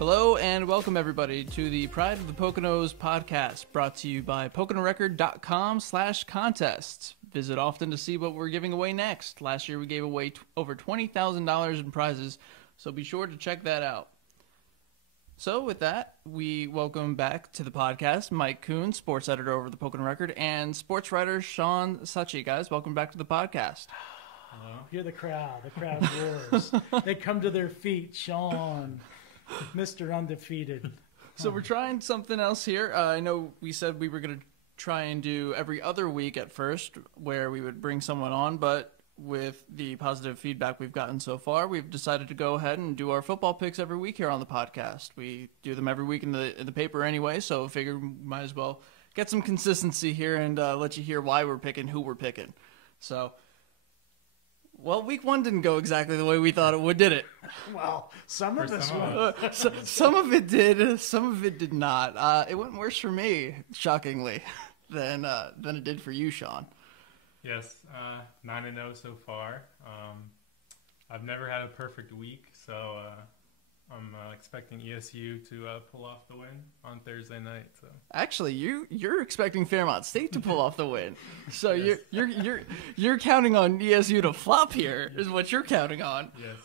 Hello and welcome everybody to the Pride of the Poconos podcast, brought to you by PoconoRecord.com/contests. Visit often to see what we're giving away next. Last year we gave away over $20,000 in prizes, so be sure to check that out. So with that, we welcome back to the podcast Mike Kuhns, sports editor over the Pocono Record, and sports writer Shawn Suchy. Guys, welcome back to the podcast. Hello. You're the crowd. The crowd roars. They come to their feet. Shawn, Mr. Undefeated. So we're trying something else here. I know we said we were going to try and do every other week at first, where we would bring someone on, but with the positive feedback we've gotten so far, we've decided to go ahead and do our football picks every week here on the podcast. We do them every week in the paper anyway, so I figure we might as well get some consistency here and let you hear why we're picking, who we're picking. So, well, week one didn't go exactly the way we thought it would, did it? Well, some of us went. Some of it did, some of it did not. It went worse for me, shockingly, than it did for you, Shawn. Yes, 9-0 so far. I've never had a perfect week, so I'm expecting ESU to pull off the win on Thursday night. So actually, you're expecting Fairmont State to pull off the win. So yes. you're counting on ESU to flop here, is what you're counting on. Yes.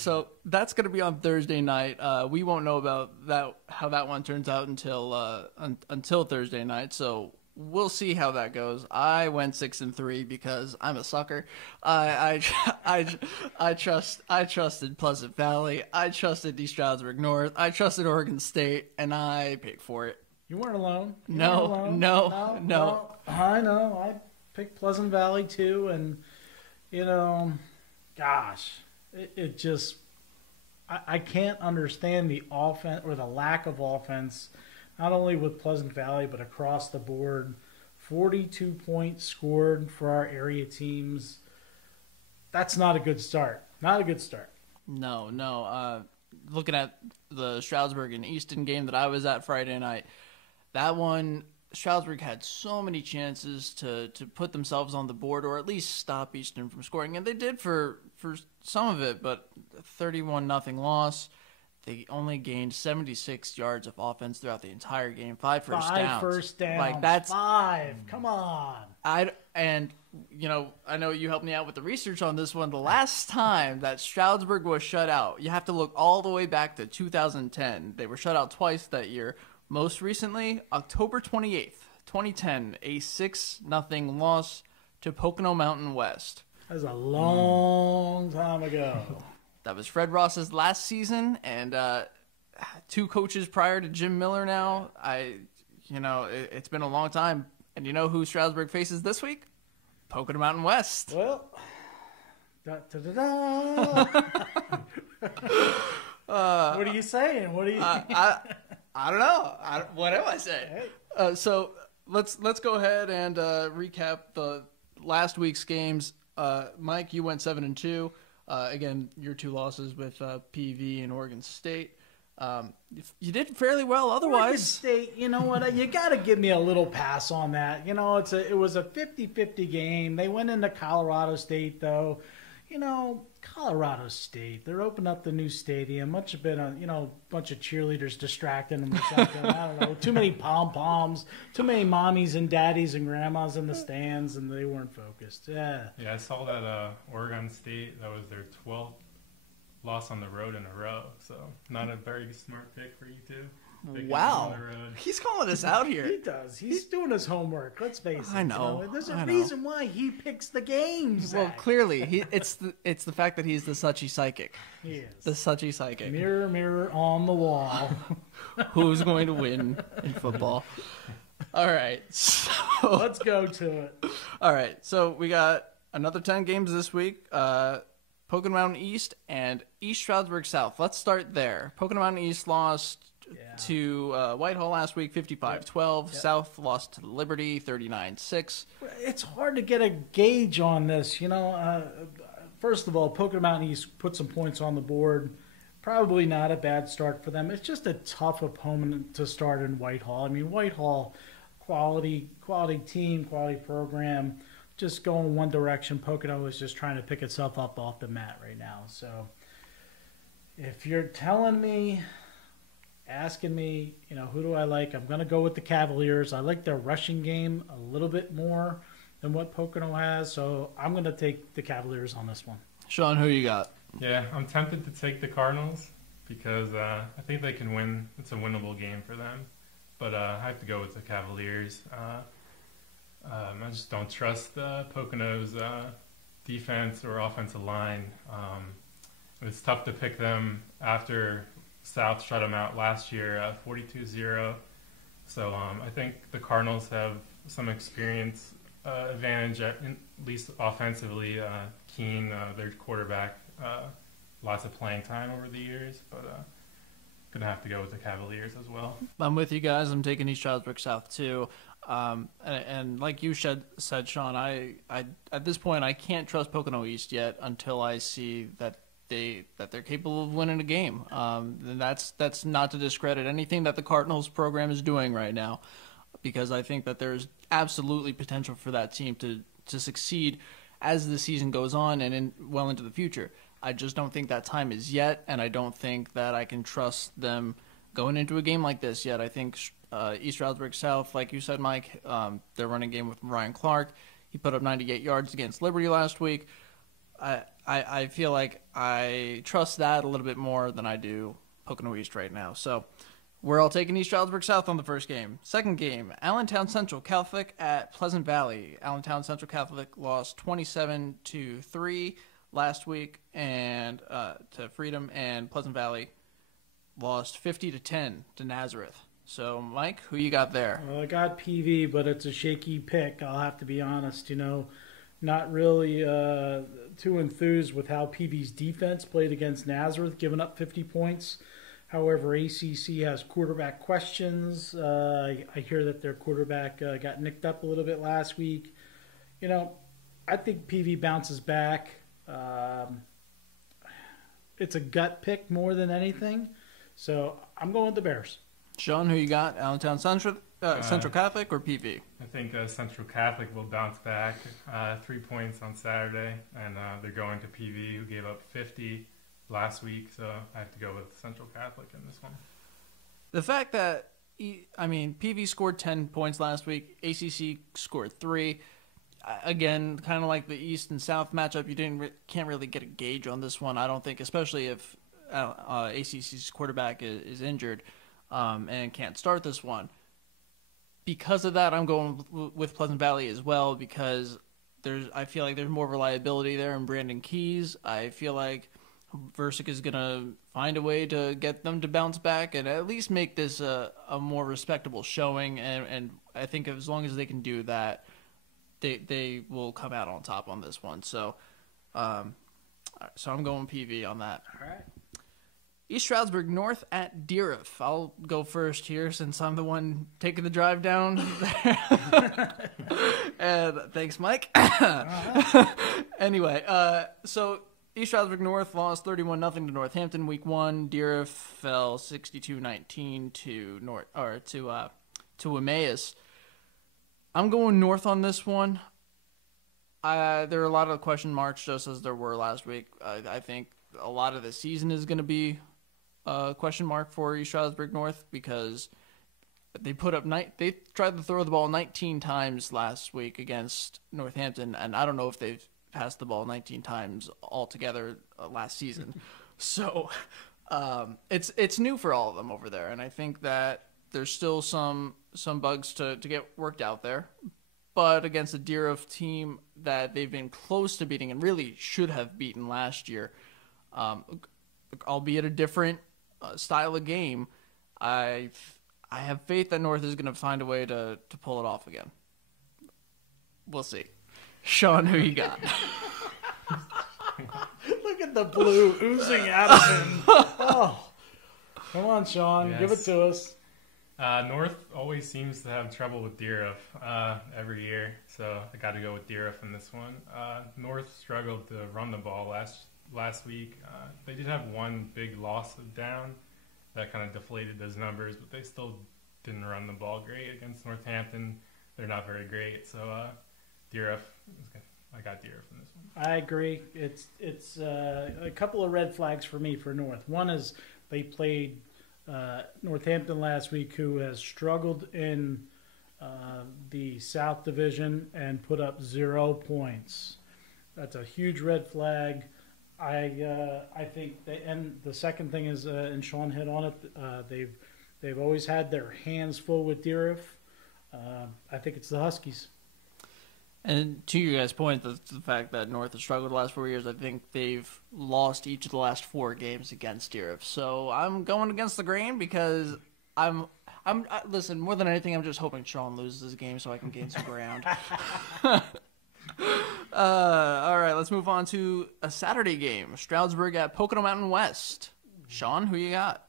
So that's going to be on Thursday night. We won't know about that, how that one turns out until Thursday night. So we'll see how that goes. I went 6-3 because I'm a sucker. I trusted Pleasant Valley. I trusted East Stroudsburg North. I trusted Oregon State, and I paid for it. You weren't alone. No. I know. I picked Pleasant Valley too, and gosh, it just I can't understand the offense or the lack of offense. Not only with Pleasant Valley, but across the board. 42 points scored for our area teams. That's not a good start. Not a good start. No. Looking at the Stroudsburg and Easton game that I was at Friday night, that one, Stroudsburg had so many chances to put themselves on the board or at least stop Easton from scoring. And they did for some of it, but 31-0 loss. They only gained 76 yards of offense throughout the entire game. 5 first downs. 5 first downs. Like that's 5. Come on. I know you helped me out with the research on this one. The last time that Stroudsburg was shut out, you have to look all the way back to 2010. They were shut out twice that year. Most recently, October 28th, 2010, a 6-0 loss to Pocono Mountain West. That was a long time ago. That was Fred Ross's last season, and 2 coaches prior to Jim Miller now. It's been a long time. And you know who Stroudsburg faces this week? Pocono Mountain West. Well, what are you saying? What are you? I don't know. What am I saying? Hey. So let's go ahead and recap the last week's games. Mike, you went 7-2. Again, your 2 losses with PV and Oregon State. You did fairly well otherwise. Oregon State, you know what? You got to give me a little pass on that. It was a 50-50 game. They went into Colorado State, though. Colorado State, they're opening up the new stadium. Much have been a bunch of cheerleaders distracting them or something. I don't know. Too many pom-poms, too many mommies and daddies and grandmas in the stands, and they weren't focused. Yeah, I saw that Oregon State, that was their 12th loss on the road in a row. So not a very smart pick for you two. Wow. He's calling us out here. He does. He's doing his homework. Let's face it. I know. There's a reason why he picks the games. Well, clearly, it's the fact that he's the Suchy psychic. He is. The Suchy psychic. Mirror, mirror on the wall. Who's going to win in football? All right. So, let's go to it. All right. So we got another 10 games this week. Pocono Mountain East and East Stroudsburg South. Let's start there. Pocono Mountain East lost to Whitehall last week, 55-12. Yep. South lost to Liberty, 39-6. It's hard to get a gauge on this. First of all, Pocono Mountain East put some points on the board. Probably not a bad start for them. It's just a tough opponent to start in Whitehall. I mean, Whitehall, quality team, quality program, just going one direction. Pocono is just trying to pick itself up off the mat right now. So if you're telling me asking me, who do I like? I'm going to go with the Cavaliers. I like their rushing game a little bit more than what Pocono has, so I'm going to take the Cavaliers on this one. Sean, who you got? Yeah, I'm tempted to take the Cardinals because I think they can win. It's a winnable game for them. But I have to go with the Cavaliers. I just don't trust Pocono's defense or offensive line. It's tough to pick them after South shut them out last year, 42-0. So I think the Cardinals have some experience advantage, at least offensively. Kuhns, their quarterback, lots of playing time over the years, but going to have to go with the Cavaliers as well. I'm with you guys. I'm taking East Stroudsburg South too. And like you said, Sean, I at this point I can't trust Pocono East yet until I see that they're capable of winning a game. And that's not to discredit anything that the Cardinals program is doing right now, because I think that there's absolutely potential for that team to succeed as the season goes on and well into the future. I just don't think that time is yet, and I don't think that I can trust them going into a game like this yet. I think East Stroudsburg South, like you said, Mike, their running game with Ryan Clark, he put up 98 yards against Liberty last week. I feel like I trust that a little bit more than I do Pocono East right now. So we're all taking East Stroudsburg South on the first game. Second game, Allentown Central Catholic at Pleasant Valley. Allentown Central Catholic lost 27-3 last week and to Freedom, and Pleasant Valley lost 50-10 to Nazareth. So, Mike, who you got there? Well, I got PV, but it's a shaky pick. I'll have to be honest. Not really too enthused with how PV's defense played against Nazareth, giving up 50 points. However, ACC has quarterback questions. I hear that their quarterback got nicked up a little bit last week. I think PV bounces back. It's a gut pick more than anything. So I'm going with the Bears. Sean, who you got? Allentown Central Catholic or PV? I think Central Catholic will bounce back. 3 points on Saturday, and they're going to PV, who gave up 50 last week. So I have to go with Central Catholic in this one. The fact that, PV scored 10 points last week, ACC scored 3. Again, kind of like the East and South matchup, you can't really get a gauge on this one, I don't think, especially if ACC's quarterback is injured and can't start this one. Because of that, I'm going with Pleasant Valley as well, because I feel like there's more reliability there in Brandon Keys. I feel like Versick is going to find a way to get them to bounce back and at least make this a more respectable showing, and I think as long as they can do that, they will come out on top on this one. So I'm going PV on that. All right. East Stroudsburg North at Deeriff. I'll go first here since I'm the one taking the drive down. And thanks, Mike. Anyway, so East Stroudsburg North lost 31-0 to Northampton week 1. Deeriff fell 62-19 to Emmaus. I'm going North on this one. There are a lot of question marks, just as there were last week. I think a lot of the season is going to be a question mark for East Stroudsburg North, because they they tried to throw the ball 19 times last week against Northampton, and I don't know if they've passed the ball 19 times altogether last season. So it's new for all of them over there, and I think that there's still some bugs to get worked out there. But against a Deeriff team that they've been close to beating and really should have beaten last year, albeit a different style of game, I have faith that North is going to find a way to pull it off again. We'll see. Sean, who you got? Look at the blue oozing out of him. Oh, come on, Sean. Yes. Give it to us. North always seems to have trouble with Deeriff every year, so I got to go with Deeriff in this one. North struggled to run the ball last week. They did have one big loss of down that kind of deflated those numbers, but they still didn't run the ball great against Northampton. They're not very great, so Deeriff. I got Deeriff in this one. I agree. It's a couple of red flags for me for North. One is they played Northampton last week, who has struggled in the South Division and put up 0 points. That's a huge red flag. I think and the second thing is, and Shawn hit on it, they've always had their hands full with Deeriff. I think it's the Huskies. And to you guys' point, the fact that North has struggled the last 4 years, I think they've lost each of the last 4 games against Deeriff. So I'm going against the grain because listen, more than anything, I'm just hoping Shawn loses this game so I can gain some ground. All right, let's move on to a Saturday game. Stroudsburg at Pocono Mountain West. Shawn, who you got?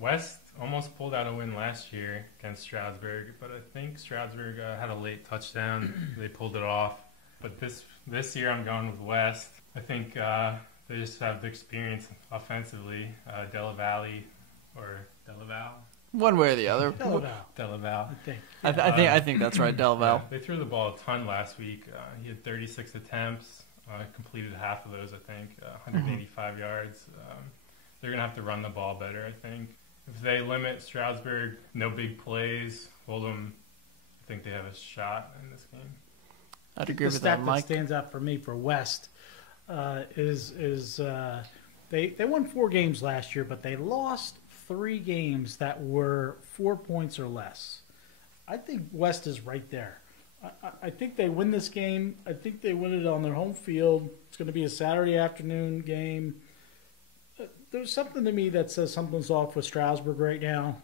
West almost pulled out a win last year against Stroudsburg, but I think Stroudsburg had a late touchdown. They pulled it off. But this year I'm going with West. I think they just have the experience offensively. Della Valley or Della Val? One way or the other. Della Val. I think that's right, Della Val. Yeah, they threw the ball a ton last week. He had 36 attempts, completed half of those, I think, 185 yards. They're going to have to run the ball better, I think. If they limit Stroudsburg, no big plays, hold them, I think they have a shot in this game. I'd agree with that, Mike. The stat that stands out for me for West is they won 4 games last year, but they lost 3 games that were 4 points or less. I think West is right there. I think they win this game. I think they win it on their home field. It's going to be a Saturday afternoon game. There's something to me that says something's off with Stroudsburg right now.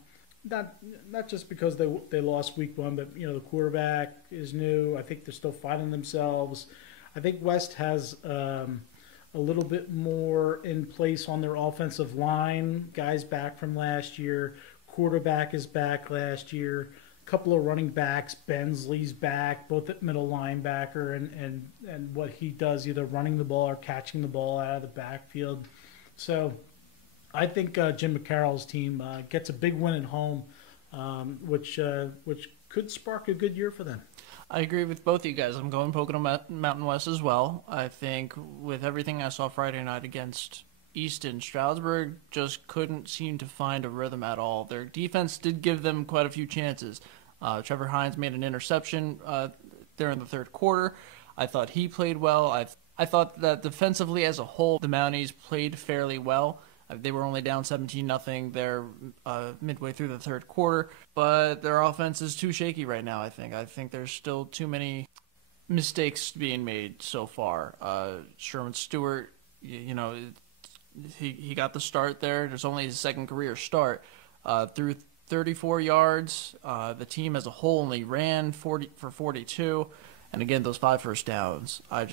Not just because they lost week 1, but the quarterback is new. I think they're still finding themselves. I think West has a little bit more in place on their offensive line. Guys back from last year. Quarterback is back last year. A couple of running backs. Bensley's back, both at middle linebacker and what he does, either running the ball or catching the ball out of the backfield. So I think Jim McCarroll's team gets a big win at home, which could spark a good year for them. I agree with both of you guys. I'm going Pocono Mountain West as well. I think with everything I saw Friday night against Easton, Stroudsburg just couldn't seem to find a rhythm at all. Their defense did give them quite a few chances. Trevor Hines made an interception there in the third quarter. I thought he played well. I thought that defensively as a whole, the Mounties played fairly well. They were only down 17-0 there midway through the third quarter, but their offense is too shaky right now, I think. I think there's still too many mistakes being made so far. Sherman Stewart, he got the start there. There's only his second career start. Through 34 yards, the team as a whole only ran 40 for 42, and again, those 5 first downs. I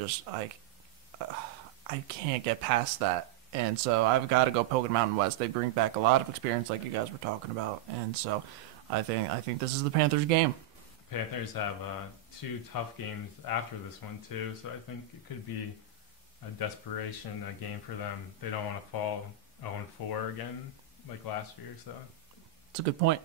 can't get past that. And so I've got to go Pocono Mountain West. They bring back a lot of experience like you guys were talking about. And so I think this is the Panthers' game. Panthers have 2 tough games after this one, too. So I think it could be a desperation game for them. They don't want to fall 0-4 again like last year. So that's a good point.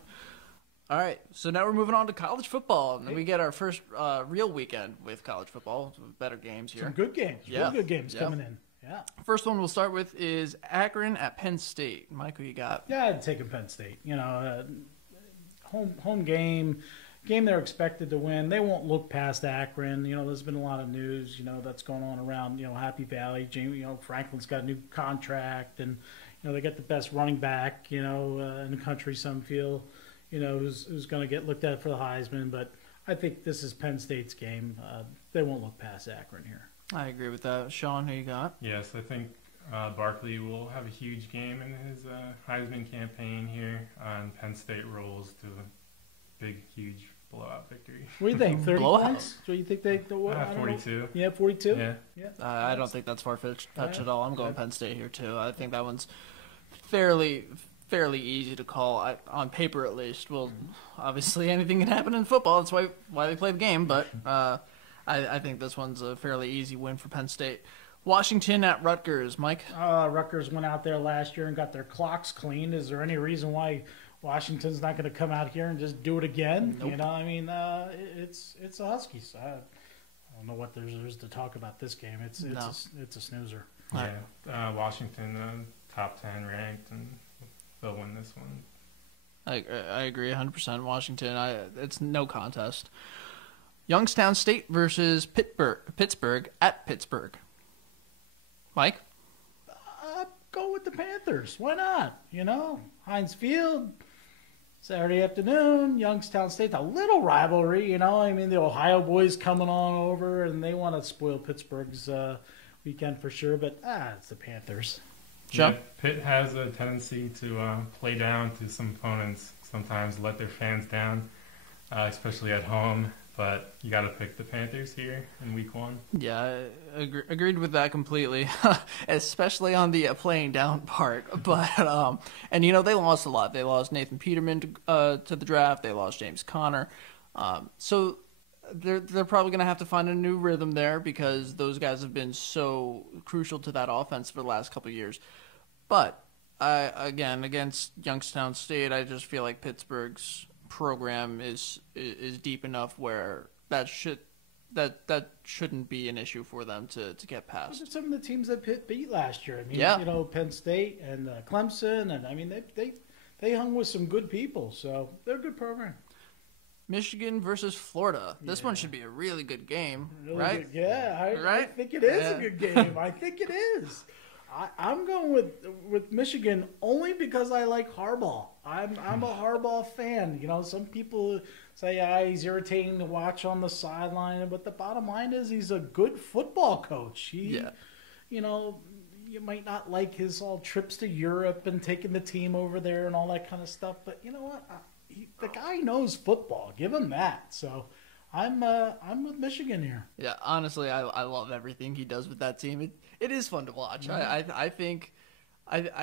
All right, so now we're moving on to college football. And we get our first real weekend with college football. Better games here. Some good games. Yeah. Really good games coming in. Yeah. First one we'll start with is Akron at Penn State. Mike, who you got? Yeah, I'd take Penn State. Home game they're expected to win. They won't look past Akron. There's been a lot of news, that's going on around, Happy Valley. Franklin's got a new contract, and they got the best running back, in the country. Some feel, who's going to get looked at for the Heisman. But I think this is Penn State's game. They won't look past Akron here. I agree with that. Shawn, who you got? Yes, I think Barkley will have a huge game in his Heisman campaign here. And Penn State rolls to a big, huge blowout victory. What do you think? 30 points? So you think they? 42. Yeah, 42. Yeah. I don't think that's far-fetched at all. I'm going Penn State here too. I think that one's fairly easy to call on paper, at least. Well, obviously anything can happen in football. That's why they play the game. But I think this one's a fairly easy win for Penn State. Washington at Rutgers. Mike? Rutgers went out there last year and got their clocks cleaned. Is there any reason why Washington's not going to come out here and just do it again? Nope. It's the Huskies. I don't know what there is to talk about this game. It's a snoozer. Yeah, Washington top 10 ranked, and they'll win this one I agree 100%. Washington, it's no contest. Youngstown State versus Pittsburgh at Pittsburgh. Mike? Go with the Panthers. Why not? Heinz Field, Saturday afternoon, Youngstown State, a little rivalry, I mean, the Ohio boys coming on over, and they want to spoil Pittsburgh's weekend for sure, but it's the Panthers. Yeah, Pitt has a tendency to play down to some opponents, sometimes let their fans down, especially at home. But you got to pick the Panthers here in week 1. Yeah, agreed with that completely, especially on the playing down part. But and they lost a lot. They lost Nathan Peterman to the draft. They lost James Conner. So they're probably going to have to find a new rhythm there because those guys have been so crucial to that offense for the last couple of years. But again, against Youngstown State, I just feel like Pittsburgh's program is deep enough where that shouldn't be an issue for them to get past. Look at some of the teams that Pitt beat last year. I mean, Penn State and Clemson, and I mean they hung with some good people, so they're a good program. Michigan versus Florida. This one should be a really good game, really right? Good. Yeah, I think it is a good game. I think it is. I'm going with Michigan only because I like Harbaugh. I'm a Harbaugh fan. Some people say he's irritating to watch on the sideline, but the bottom line is he's a good football coach. You might not like his all trips to Europe and taking the team over there and all that kind of stuff, but you know what? The guy knows football. Give him that. So I'm with Michigan here. Yeah, honestly, I love everything he does with that team. It is fun to watch. Mm-hmm. I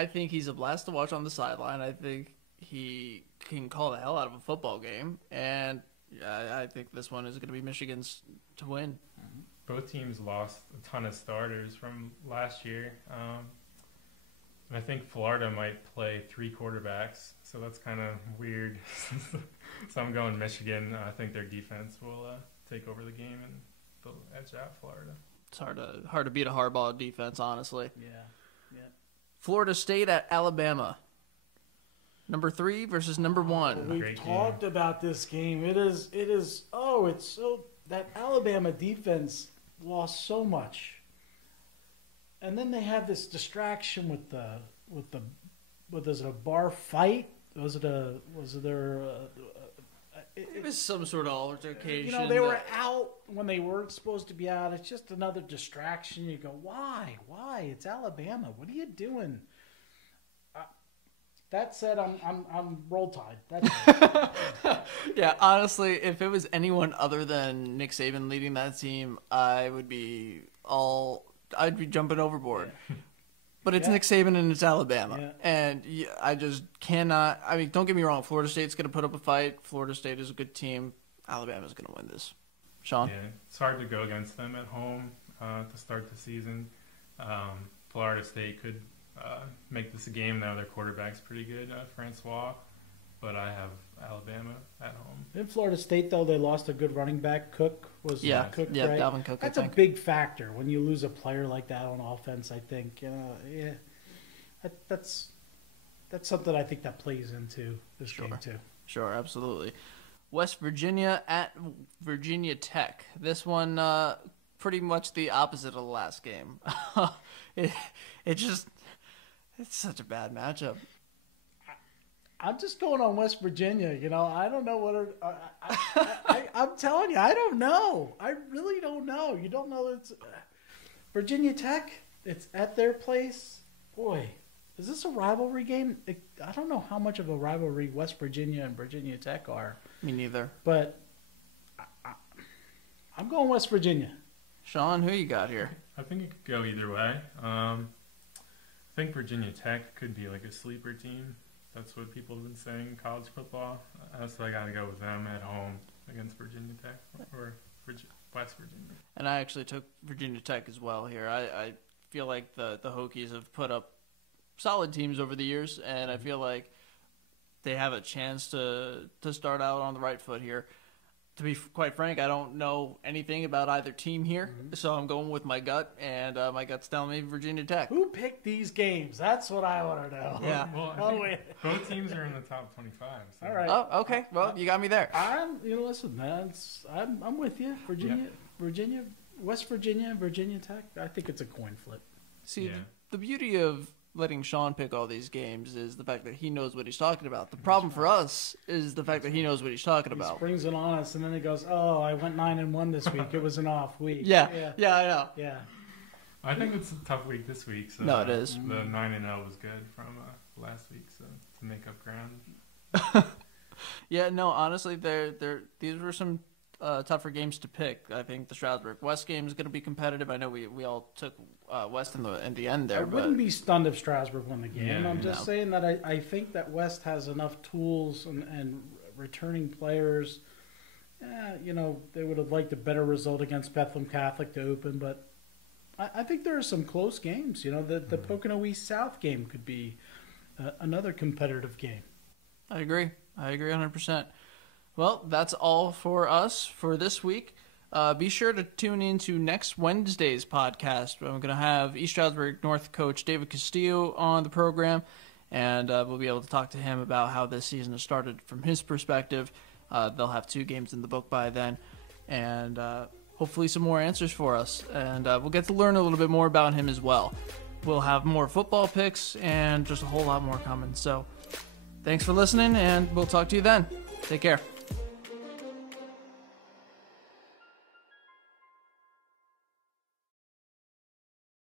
think he's a blast to watch on the sideline. I think he can call the hell out of a football game, and I think this one is going to be Michigan's to win. Mm-hmm. Both teams lost a ton of starters from last year. And I think Florida might play 3 quarterbacks, so that's kind of weird. So I'm going Michigan. I think their defense will take over the game and they'll edge out Florida. It's hard to beat a Harbaugh defense, honestly. Yeah. Florida State at Alabama. Number 3 versus number 1. We've talked about this game. It is. It's so that Alabama defense lost so much. And then they have this distraction with was it a bar fight? It was some sort of altercation. They were out when they weren't supposed to be out. It's just another distraction. You go, why? It's Alabama. What are you doing? That said, I'm Roll Tide. That's Yeah, honestly, if it was anyone other than Nick Saban leading that team, I'd be jumping overboard. Yeah. But it's Nick Saban and it's Alabama. Yeah. And I just cannot. I mean, don't get me wrong. Florida State's going to put up a fight. Florida State is a good team. Alabama's going to win this. Sean? Yeah, it's hard to go against them at home to start the season. Florida State could make this a game, though. Their quarterback's pretty good, Francois. But I have Alabama at home. In Florida State, though, they lost a good running back. Cook, Cook, right? Dalvin Cook. That's a big factor when you lose a player like that on offense. I think, that's something I think that plays into this game too. Sure, absolutely. West Virginia at Virginia Tech. This one, pretty much the opposite of the last game. It's such a bad matchup. I'm just going on West Virginia. I don't know what. I'm telling you, I don't know. I really don't know. You don't know it's Virginia Tech. It's at their place. Boy, is this a rivalry game? I don't know how much of a rivalry West Virginia and Virginia Tech are. Me neither. But I'm going West Virginia. Sean, who you got here? I think it could go either way. I think Virginia Tech could be like a sleeper team. That's what people have been saying in college football. So I got to go with them at home against Virginia Tech or West Virginia. And I actually took Virginia Tech as well here. I feel like the Hokies have put up solid teams over the years, and I feel like they have a chance to start out on the right foot here. to be quite frank, I don't know anything about either team here, so I'm going with my gut, and my gut's telling me Virginia Tech. Who picked these games? That's what I want to know. Yeah. Well, I think both teams are in the top 25. So. All right. Oh, okay. Well, you got me there. Listen, I'm with you. Virginia, West Virginia, Virginia Tech. I think it's a coin flip. See, the beauty of letting Shawn pick all these games is the fact that he knows what he's talking about. The problem for us is the fact that he knows what he's talking about. He springs it on us, and then he goes, "Oh, I went 9-1 this week. It was an off week." Yeah, I know. Yeah. I think it's a tough week this week. So no, it is. The 9-0 was good from last week, so to make up ground. Yeah, no, honestly, these were some tougher games to pick. I think the Stroudsburg West game is going to be competitive. I know we all took West in the end there. I wouldn't be stunned if Strasburg won the game. Yeah, I'm just saying that I think that West has enough tools and returning players. They would have liked a better result against Bethlehem Catholic to open, but I think there are some close games. The Pocono East South game could be another competitive game. I agree 100%. Well, that's all for us for this week. Be sure to tune in to next Wednesday's podcast. I'm going to have East Stroudsburg North coach David Castillo on the program, and we'll be able to talk to him about how this season has started from his perspective. They'll have 2 games in the book by then, and hopefully some more answers for us. And we'll get to learn a little bit more about him as well. We'll have more football picks and just a whole lot more coming. So thanks for listening, and we'll talk to you then. Take care.